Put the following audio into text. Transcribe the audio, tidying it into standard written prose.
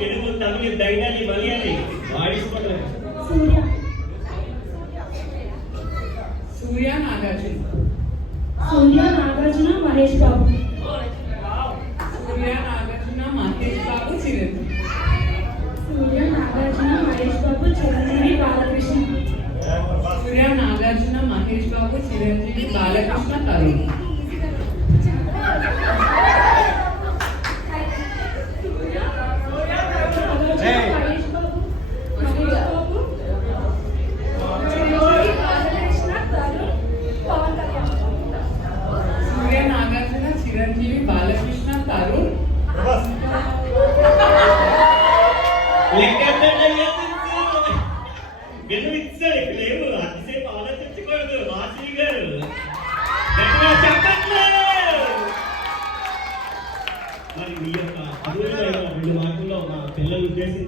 తెలుగు తమిళ బెంగాలీ మలయాళీ వాడిపోతారు. సూర్య నాగార్జున. సూర్య నాగార్జున మహేష్ బాబు. సూర్య నాగార్జున మహేష్ బాబు చిరంజీవి. సూర్య నాగార్జున మహేష్ బాబు చిరంజీవి బాలకృష్ణ. సూర్య నాగార్జున మహేష్ బాబు చిరంజీవి బాలకృష్ణ తరుణ్. సూర్య నాగార్జున చిరంజీవి బాలకృష్ణ తరుణ్. లేవు అంతసేపు ఆలోచించకూడదు మాసి గారు. మరి మీ యొక్క 2 మాటల్లో మా పిల్లలు ఉద్దేశించి